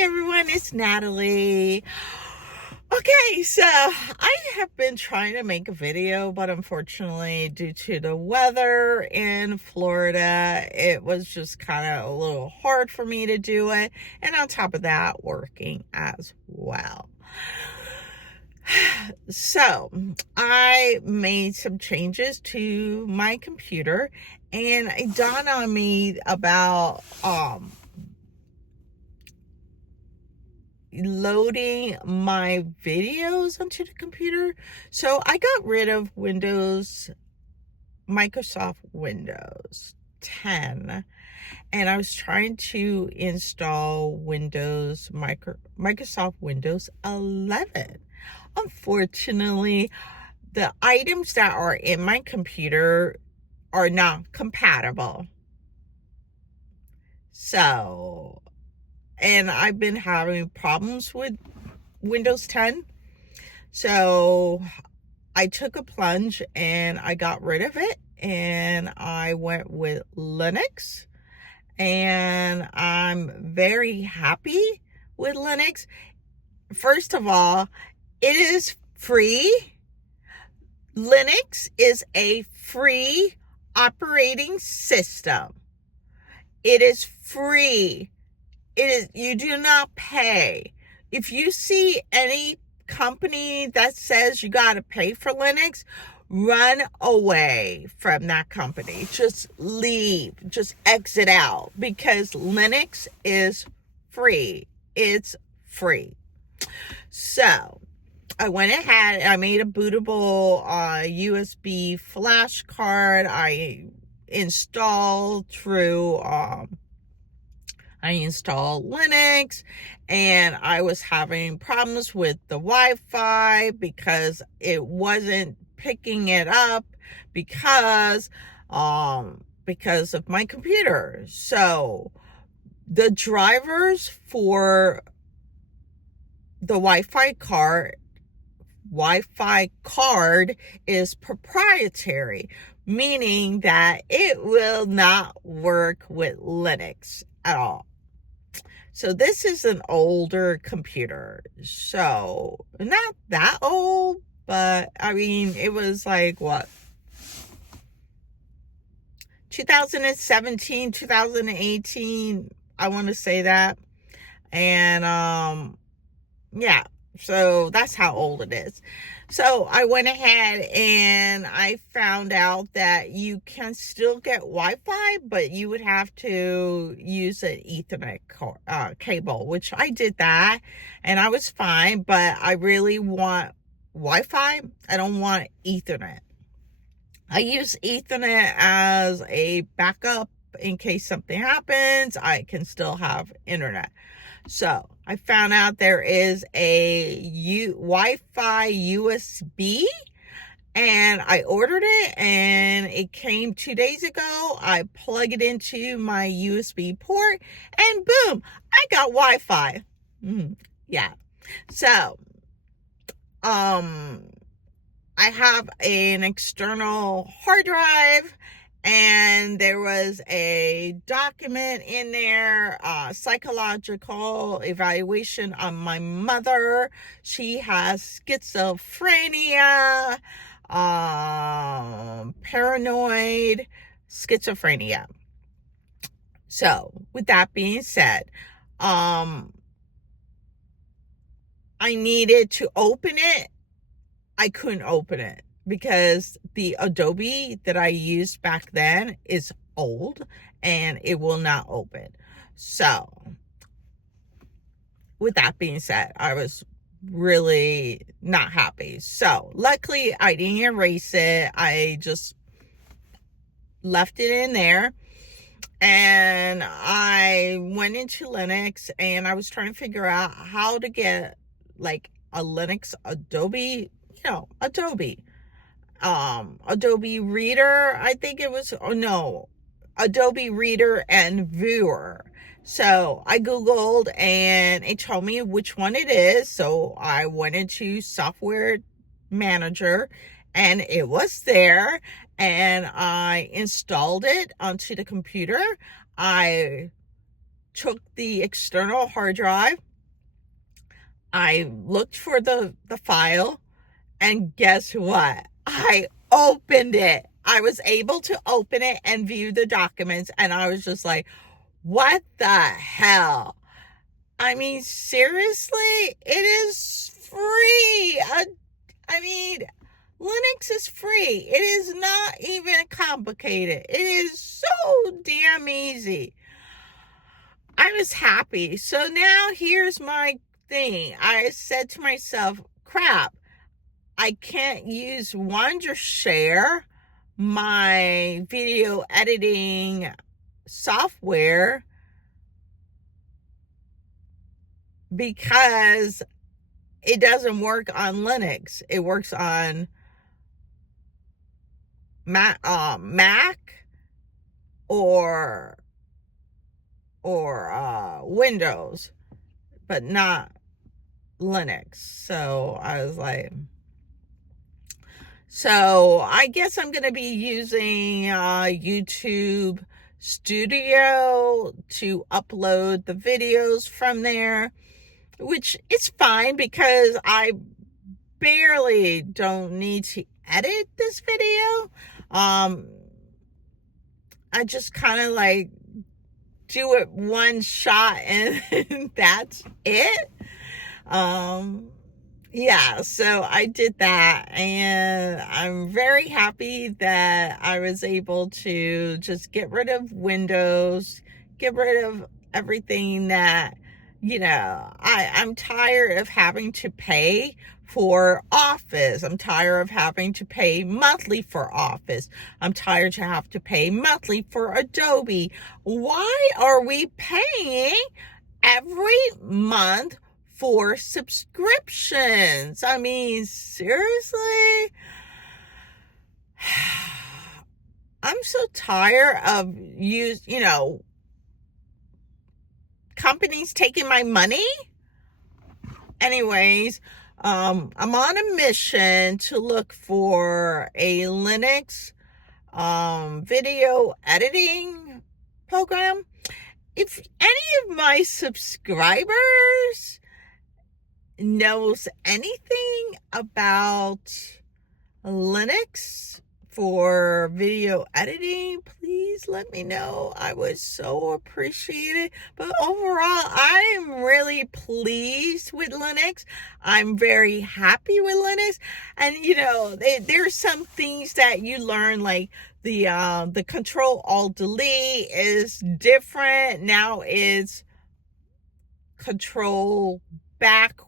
Hey everyone, it's Natalie. Okay, so I have been trying to make a video, but unfortunately, due to the weather in Florida, it was just kind of a little hard for me to do it. And on top of that, working as well. So I made some changes to my computer, and it dawned on me about loading my videos onto the computer. So I got rid of Microsoft Windows 10, and I was trying to install Microsoft Windows 11. Unfortunately, the items that are in my computer are not compatible. So, and I've been having problems with Windows 10. So I took a plunge and I got rid of it, and I went with Linux, and I'm very happy with Linux. First of all, it is free. Linux is a free operating system. It is free. You do not pay. If you see any company that says you got to pay for Linux, run away from that company. Just leave. Just exit out, because Linux is free. It's free. So I went ahead and I made a bootable USB flash card. I installed Linux, and I was having problems with the Wi-Fi because it wasn't picking it up because of my computer. So the drivers for the Wi-Fi card is proprietary, meaning that it will not work with Linux at all. So this is an older computer. So not that old, but I mean, it was like what? 2017, 2018, I want to say that. And yeah, so that's how old it is. So I went ahead and I found out that you can still get Wi-Fi, but you would have to use an Ethernet cable, which I did that, and I was fine, but I really want Wi-Fi. I don't want Ethernet. I use Ethernet as a backup in case something happens. I can still have internet. So I found out there is a Wi-Fi USB, and I ordered it, and it came 2 days ago. I plug it into my USB port, and boom, I got Wi-Fi. Yeah. So, I have an external hard drive, and there was a document in there, psychological evaluation on my mother. She has schizophrenia, paranoid schizophrenia. So with that being said, I needed to open it. I couldn't open it because the Adobe that I used back then is old and it will not open. So with that being said, I was really not happy. So luckily I didn't erase it. I just left it in there, and I went into Linux, and I was trying to figure out how to get like a Linux Adobe Adobe Reader, I think it was, Adobe Reader and Viewer. So I Googled, and it told me which one it is. So I went into Software Manager, and it was there, and I installed it onto the computer. I took the external hard drive, I looked for the file, and guess what? I opened it. I was able to open it and view the documents, and I was just like, what the hell? I mean, seriously, it is free. I mean, Linux is free. It is not even complicated. It is so damn easy. I was happy. So now here's my thing. I said to myself, crap, I can't use Wondershare, my video editing software, because it doesn't work on Linux. It works on Mac or Windows, but not Linux. So I was like, so I guess I'm going to be using YouTube Studio to upload the videos from there, which is fine because I barely don't need to edit this video. I just kind of like do it one shot and that's it. Yeah, so I did that, and I'm very happy that I was able to just get rid of Windows, get rid of everything that, I'm tired of having to pay for Office. I'm tired of having to pay monthly for Office. I'm tired to have to pay monthly for Adobe. Why are we paying every month for subscriptions? I mean, seriously? I'm so tired of companies taking my money. Anyways, I'm on a mission to look for a Linux video editing program. If any of my subscribers knows anything about Linux for video editing, please let me know. I would so appreciate it. But overall, I am really pleased with Linux. I'm very happy with Linux. And there's some things that you learn, like the Control Alt Delete is different. Now it's Control backspace.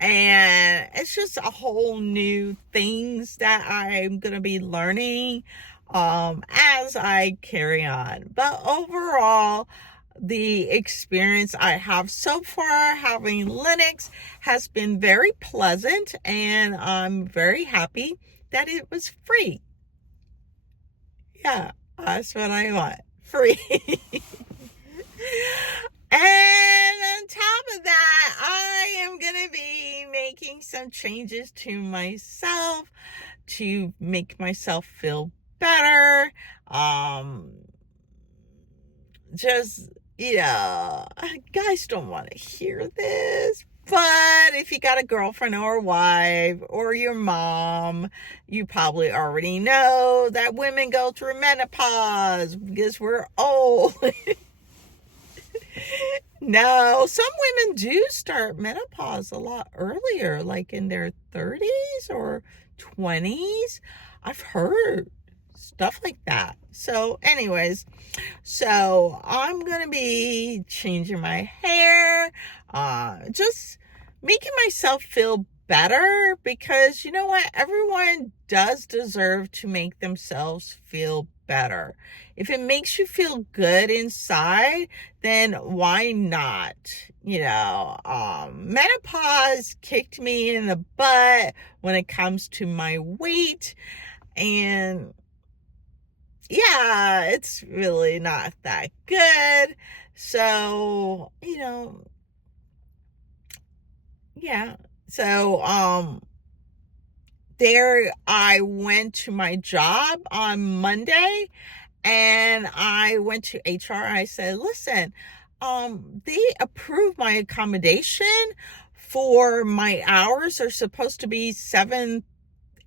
And it's just a whole new things that I'm going to be learning as I carry on. But overall, the experience I have so far having Linux has been very pleasant, and I'm very happy that it was free. Yeah, that's what I want. Free. And on top of that, I am going to be making some changes to myself to make myself feel better. Guys don't want to hear this, but if you got a girlfriend or a wife or your mom, you probably already know that women go through menopause because we're old. No, some women do start menopause a lot earlier, like in their 30s or 20s. I've heard stuff like that. So anyways, I'm going to be changing my hair, just making myself feel better, because you know what? Everyone does deserve to make themselves feel better. If it makes you feel good inside, then why not? Menopause kicked me in the butt when it comes to my weight, and yeah, it's really not that good. So, yeah. So, there I went to my job on Monday, and I went to HR. I said, listen, they approved my accommodation for my hours are supposed to be 7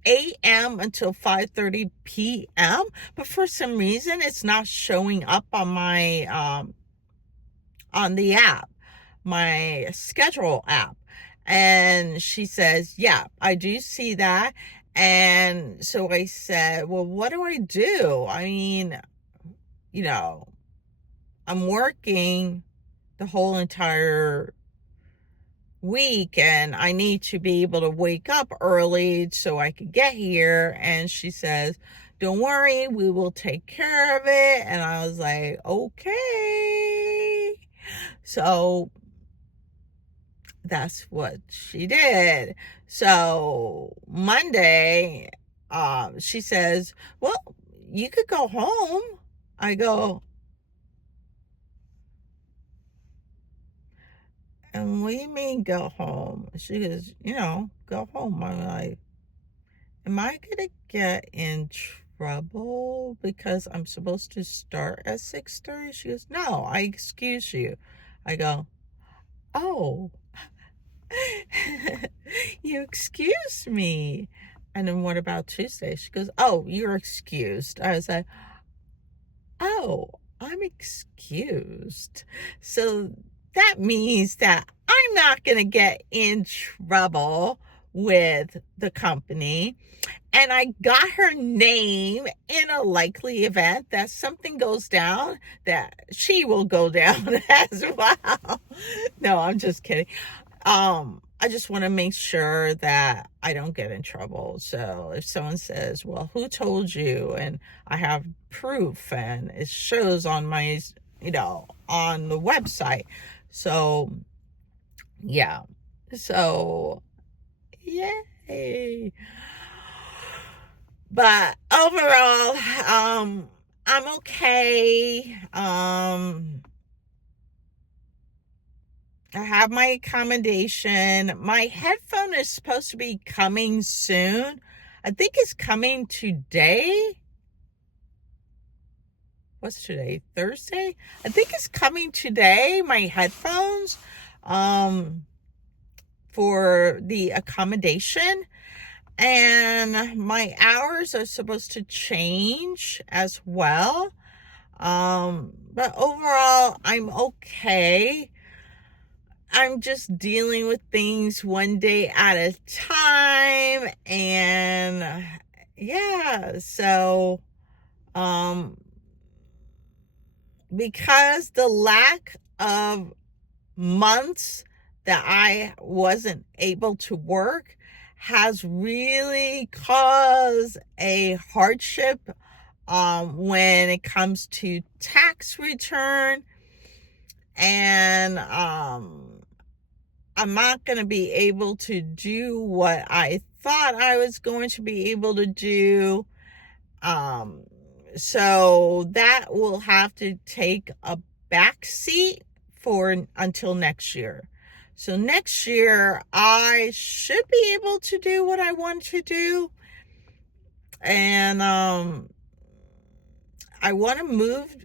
a.m. until 5:30 p.m. But for some reason, it's not showing up on my on the app, my schedule app. And she says, yeah, I do see that. And so I said, well, what do I do? I mean, you know, I'm working the whole entire week and I need to be able to wake up early so I could get here. And she says, don't worry, we will take care of it. And I was like, okay. So that's what she did. So Monday, she says, well, you could go home. I go, and what do you mean go home? She goes, go home. I'm like, am I going to get in trouble because I'm supposed to start at 6:30? She goes, no, I excuse you. I go, oh, you excuse me. And then what about Tuesday? She goes, oh, you're excused. I was like, oh, I'm excused. So that means that I'm not going to get in trouble with the company. And I got her name in a likely event that something goes down, that she will go down as well. No, I'm just kidding. I just want to make sure that I don't get in trouble. So if someone says, well, who told you? And I have proof and it shows on my, on the website. So, yeah. So, yay. But overall, I'm okay. I have my accommodation. My headphone is supposed to be coming soon. I think it's coming today. What's today? Thursday? I think it's coming today, my headphones, for the accommodation. And my hours are supposed to change as well. But overall, I'm okay. I'm just dealing with things one day at a time. And yeah, so, because the lack of months that I wasn't able to work has really caused a hardship, when it comes to tax return. And, I'm not going to be able to do what I thought I was going to be able to do. So that will have to take a back seat for until next year. So next year, I should be able to do what I want to do. And I want to move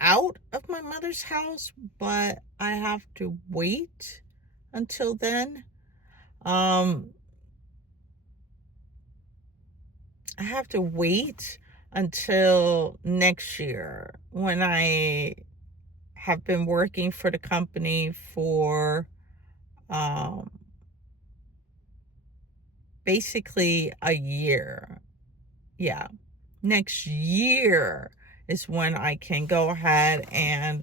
out of my mother's house, but I have to wait until then. I have to wait until next year when I have been working for the company for basically a year. Yeah. Next year is when I can go ahead and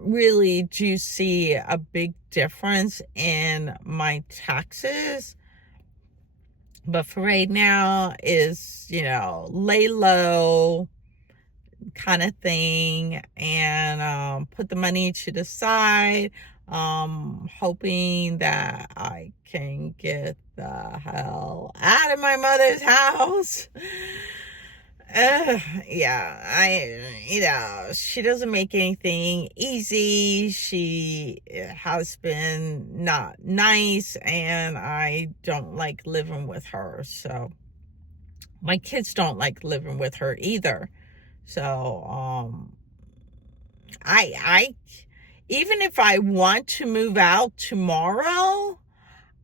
really do see a big difference in my taxes. But for right now is, lay low kind of thing, and put the money to the side, hoping that I can get the hell out of my mother's house. Yeah, she doesn't make anything easy. She has been not nice, and I don't like living with her. So my kids don't like living with her either. So, I even if I want to move out tomorrow,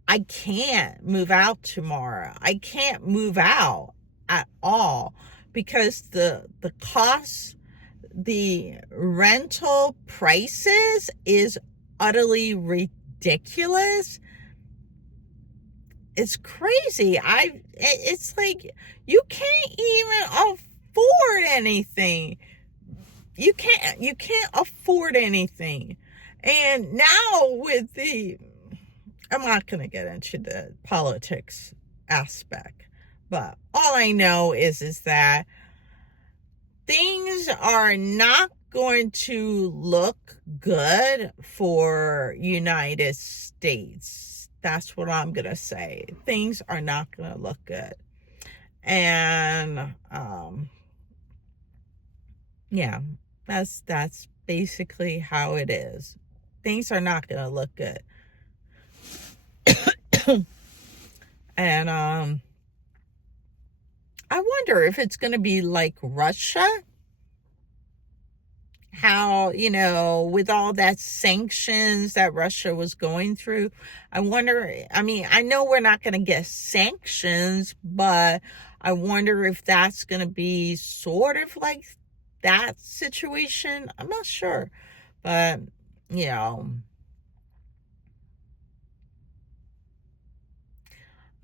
I can't move out tomorrow. I can't move out at all because the cost, the rental prices is utterly ridiculous. It's crazy. It's like you can't even afford anything. You can't afford anything. And now with I'm not going to get into the politics aspect, but all I know is that things are not going to look good for United States. That's what I'm going to say. Things are not going to look good. And yeah, that's basically how it is. Things are not going to look good. And I wonder if it's going to be like Russia. How, with all that sanctions that Russia was going through, I wonder, I mean, I know we're not going to get sanctions, but I wonder if that's going to be sort of like that situation. I'm not sure, but,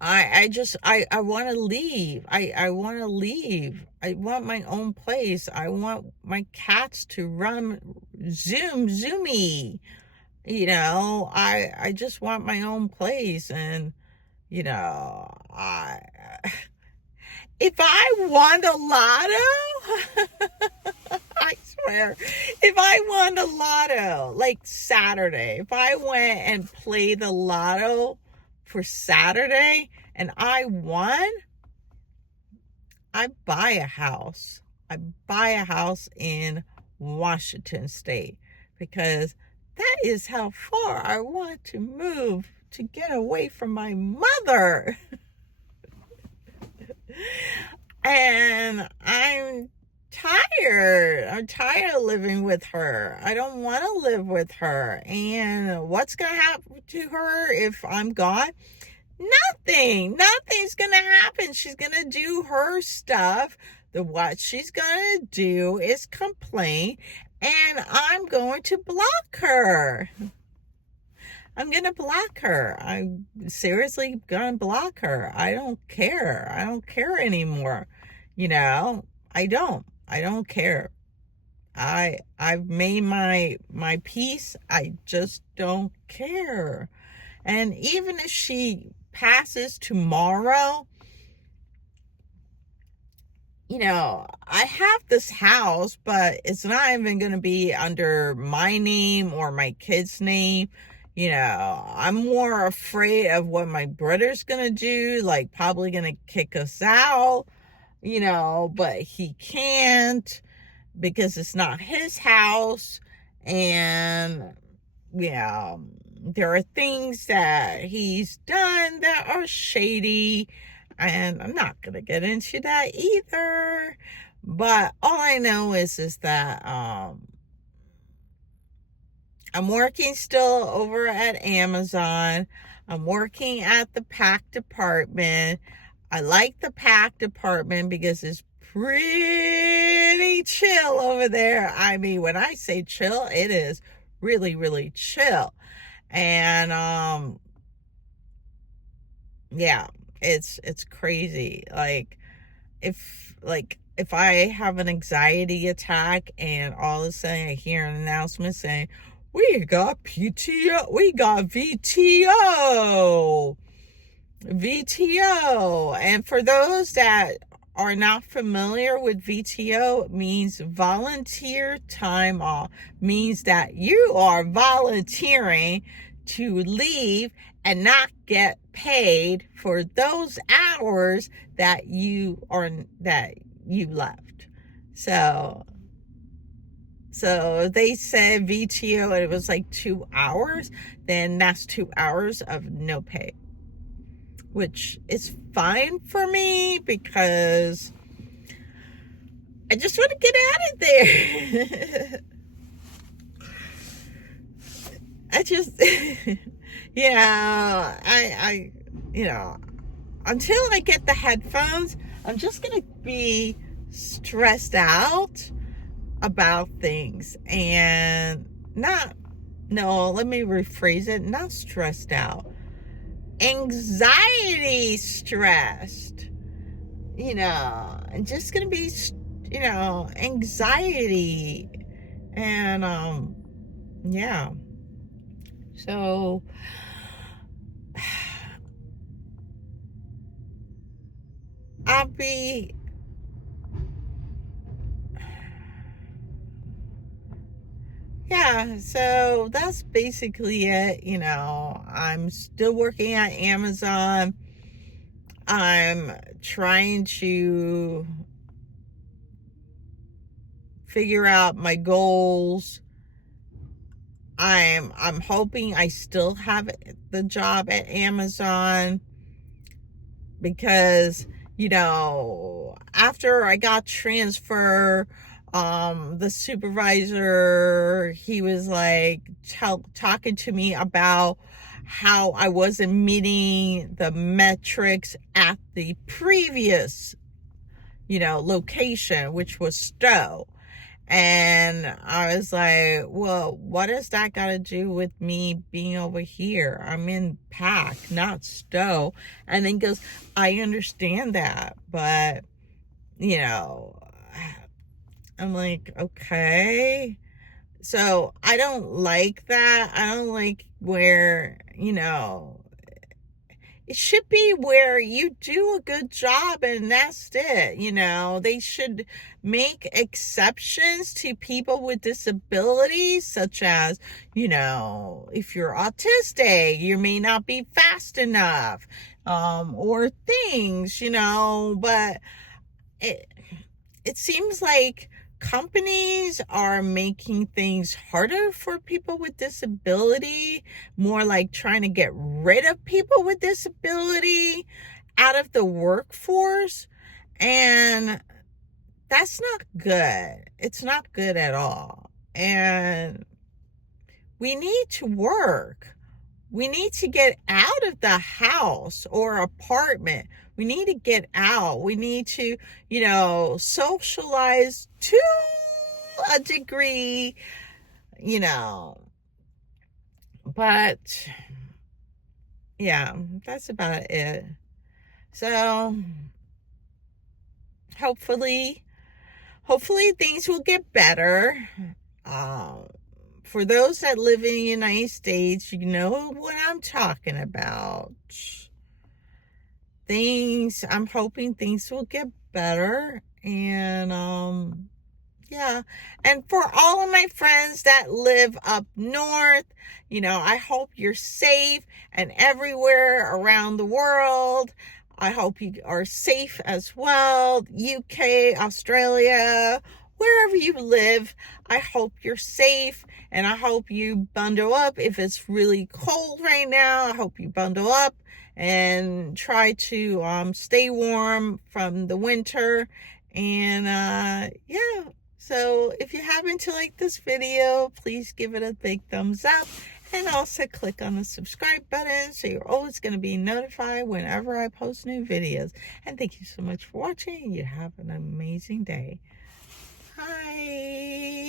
I want to leave. I want to leave. I want my own place. I want my cats to run zoomy. I just want my own place. And, I, if I won the lotto, I swear, if I won the lotto, like Saturday, if I went and played the lotto for Saturday and I won, I buy a house. I buy a house in Washington State because that is how far I want to move to get away from my mother. And I'm tired. I'm tired of living with her. I don't want to live with her. And what's going to happen to her if I'm gone? Nothing. Nothing's going to happen. She's going to do her stuff. What she's going to do is complain, and I'm going to block her. I'm going to block her. I'm seriously going to block her. I don't care. I don't care anymore. I don't care. I've made my peace. I just don't care. And even if she passes tomorrow, I have this house, but it's not even going to be under my name or my kid's name. I'm more afraid of what my brother's going to do, like probably going to kick us out, but he can't because it's not his house. And, there are things that he's done that are shady, and I'm not going to get into that either. But all I know is that I'm working still over at Amazon. I'm working at the pack department. I like the pack department because it's pretty chill over there. I mean, when I say chill, it is really, really chill. And yeah, it's crazy. Like if I have an anxiety attack and all of a sudden I hear an announcement saying, we got PTO, we got VTO. And for those that are not familiar with VTO, it means volunteer time off. Means that you are volunteering to leave and not get paid for those hours that you left. So they said VTO and it was like 2 hours, then that's 2 hours of no pay, which is fine for me because I just want to get out of there. just, yeah, you know, until I get the headphones, I'm just going to be stressed out about things and let me rephrase it, not stressed out, anxiety stressed, and just going to be, anxiety. And, yeah. So, I'll be, yeah, so that's basically it. I'm still working at Amazon. I'm trying to figure out my goals. I'm hoping I still have the job at Amazon because, after I got transferred, the supervisor, he was like talking to me about how I wasn't meeting the metrics at the previous, location, which was Stowe. And I was like, well, what does that got to do with me being over here? I'm in Pack, not Stowe. And then he goes, I understand that, but, I'm like, okay. So I don't like that. I don't like where, it should be where you do a good job and that's it. They should make exceptions to people with disabilities, such as, if you're autistic, you may not be fast enough, or things, but it seems like companies are making things harder for people with disability, more like trying to get rid of people with disability out of the workforce. And that's not good. It's not good at all. And we need to work. We need to get out of the house or apartment. We need to get out. We need to, socialize to a degree, but yeah, that's about it. So hopefully things will get better. For those that live in the United States, you know what I'm talking about. I'm hoping things will get better. And, yeah. And for all of my friends that live up north, I hope you're safe, and everywhere around the world, I hope you are safe as well. UK, Australia, wherever you live, I hope you're safe, and I hope you bundle up. If it's really cold right now, I hope you bundle up and try to stay warm from the winter. And yeah, so if you happen to like this video, please give it a big thumbs up, and also click on the subscribe button so you're always going to be notified whenever I post new videos. And thank you so much for watching. You have an amazing day. Hi.